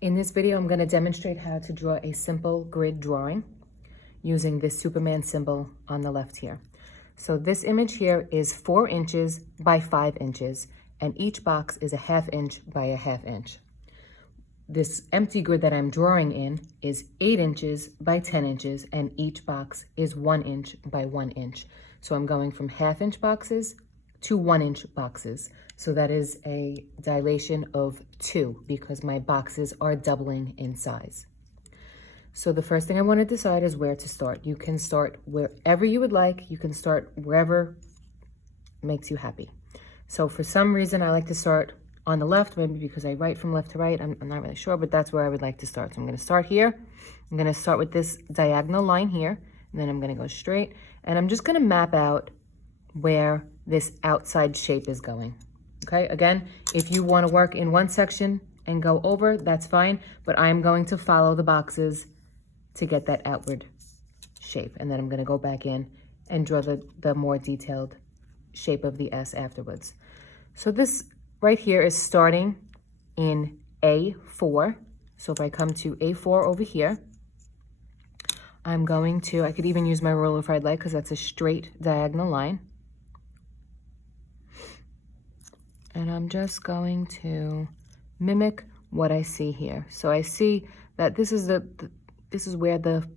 In this video, I'm going to demonstrate how to draw a simple grid drawing using this Superman symbol on the left here. So this image here is 4 inches by 5 inches, and each box is a 1/2 inch by a 1/2 inch. This empty grid that I'm drawing in is 8 inches by 10 inches, and each box is 1 inch by 1 inch. So I'm going from 1/2 inch boxes to 1 inch boxes. So that is a dilation of 2 because my boxes are doubling in size. So the first thing I want to decide is where to start. You can start wherever you would like. You can start wherever makes you happy. So for some reason, I like to start on the left, maybe because I write from left to right. I'm not really sure, but that's where I would like to start. So I'm going to start here. I'm going to start with this diagonal line here, and then I'm going to go straight. And I'm just going to map out where this outside shape is going. Okay, again, if you want to work in one section and go over, that's fine, but I'm going to follow the boxes to get that outward shape. And then I'm going to go back in and draw the more detailed shape of the S afterwards. So this right here is starting in A4. So if I come to A4 over here, I'm going to, I could even use my ruler if I'd like, because that's a straight diagonal line. And I'm just going to mimic what I see here. So I see that this is this is where the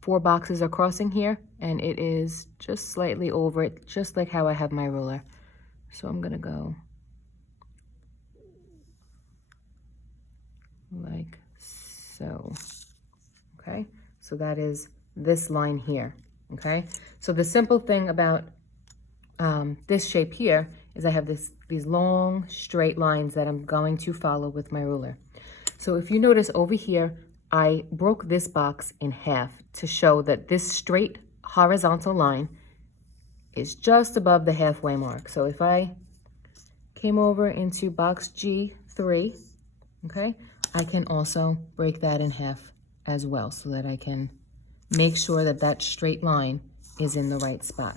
4 boxes are crossing here, and it is just slightly over it, just like how I have my ruler. So I'm gonna go like so. Okay, so that is this line here. Okay, so the simple thing about this shape here is I have these long straight lines that I'm going to follow with my ruler. So if you notice over here, I broke this box in half to show that this straight horizontal line is just above the halfway mark. So if I came over into box G3, okay, I can also break that in half as well so that I can make sure that that straight line is in the right spot.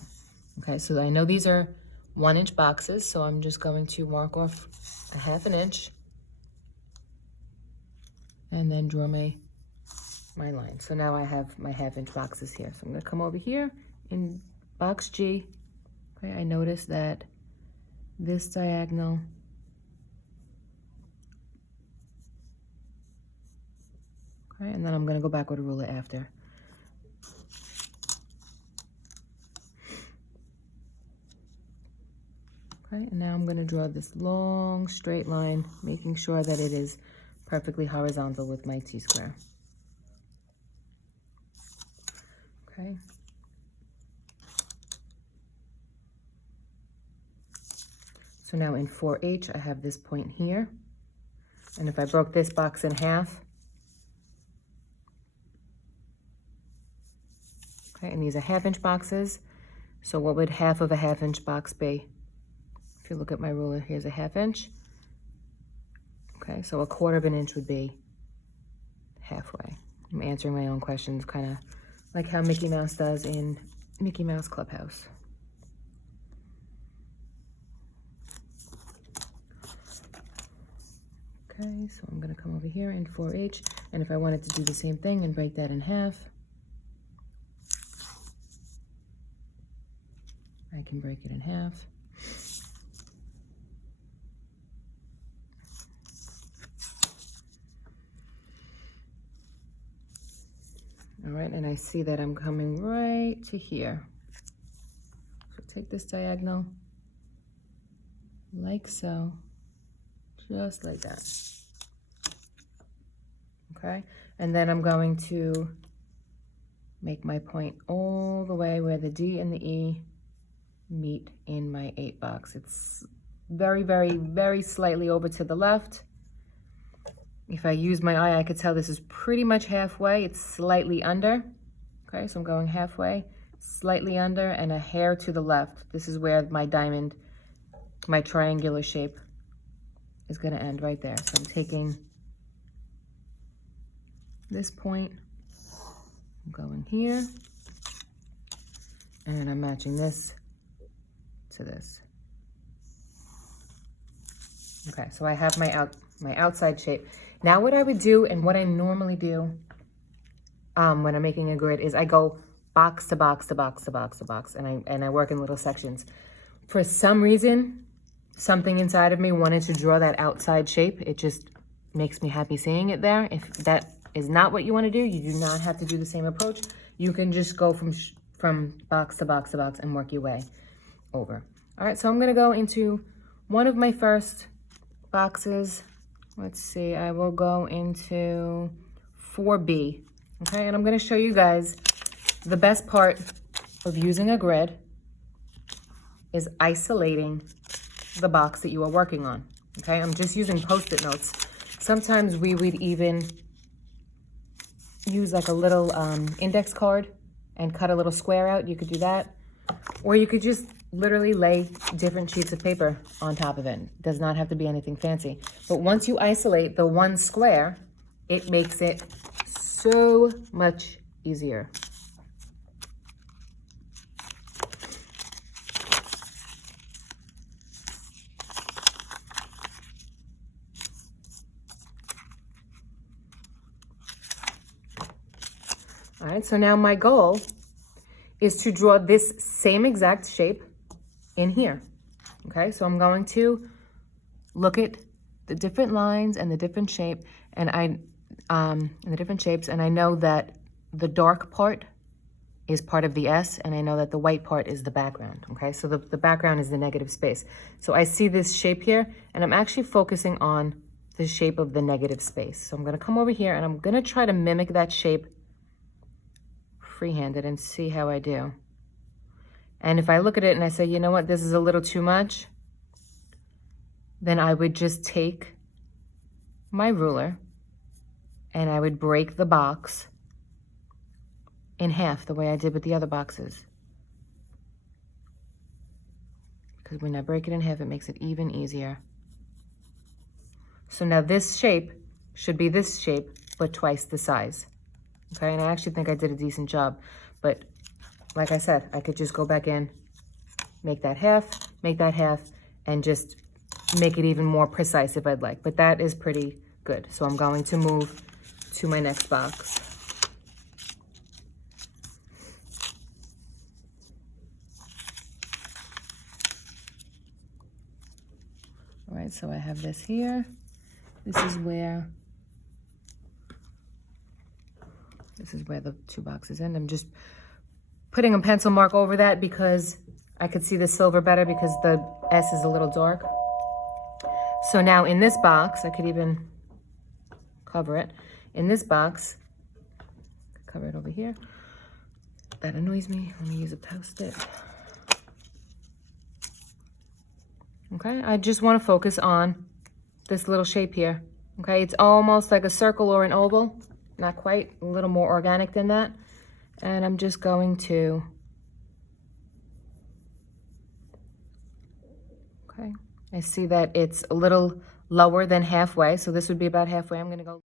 Okay, so I know these are 1 inch boxes, so I'm just going to mark off a 1/2 inch and then draw my line. So now I have my 1/2 inch boxes here. So I'm gonna come over here in box G. Okay, I notice that this diagonal okay, and then I'm gonna go back with a ruler after. Okay, and now I'm going to draw this long straight line, making sure that it is perfectly horizontal with my T-square. Okay. So now in 4H, I have this point here. And if I broke this box in half, okay, and these are 1/2 inch boxes. So what would half of a 1/2 inch box be? If you look at my ruler, here's a 1/2 inch. Okay, so a 1/4 of an inch would be halfway. I'm answering my own questions, kind of like how Mickey Mouse does in Mickey Mouse Clubhouse. Okay, so I'm gonna come over here in 4H, and if I wanted to do the same thing and break that in half, I can break it in half. All right, and I see that I'm coming right to here. So take this diagonal, like so, just like that. Okay, and then I'm going to make my point all the way where the D and the E meet in my 8 box. It's very, very, very slightly over to the left. If I use my eye, I could tell this is pretty much halfway. It's slightly under. Okay, so I'm going halfway, slightly under, and a hair to the left. This is where my diamond, my triangular shape is going to end right there. So I'm taking this point, I'm going here, and I'm matching this to this. Okay, so I have my outside shape. Now what I would do, and what I normally do when I'm making a grid, is I go box to box to box to box to box, and I work in little sections. For some reason, something inside of me wanted to draw that outside shape. It just makes me happy seeing it there. If that is not what you want to do, you do not have to do the same approach. You can just go from box to box to box and work your way over. All right, so I'm gonna go into one of my first boxes. Let's see, I will go into 4B, okay? And I'm gonna show you guys the best part of using a grid is isolating the box that you are working on, okay? I'm just using Post-it notes. Sometimes we would even use like a little index card and cut a little square out. You could do that. Or you could just literally lay different sheets of paper on top of it. It does not have to be anything fancy. But once you isolate the one square, it makes it so much easier. All right, so now my goal is to draw this same exact shape in here. Okay, so I'm going to look at the different lines and the different shape, and the different shapes, and I know that the dark part is part of the S, and I know that the white part is the background. Okay, so the background is the negative space. So I see this shape here, and I'm actually focusing on the shape of the negative space. So I'm gonna come over here, and I'm gonna try to mimic that shape freehanded and see how I do. And if I look at it and I say, you know what, this is a little too much, then I would just take my ruler and I would break the box in half the way I did with the other boxes. Because when I break it in half, it makes it even easier. So now this shape should be this shape, but twice the size. Okay, and I actually think I did a decent job, but like I said, I could just go back in, make that half, and just make it even more precise if I'd like. But that is pretty good. So I'm going to move to my next box. All right, so I have this here. This is where the two boxes end. I'm just putting a pencil mark over that because I could see the silver better because the S is a little dark. So now in this box, I could even cover it. In this box, cover it over here. That annoys me. Let me use a Post-it. Okay, I just want to focus on this little shape here. Okay, it's almost like a circle or an oval. Not quite, a little more organic than that. And I'm just going to, okay, I see that it's a little lower than halfway, so this would be about halfway. I'm gonna go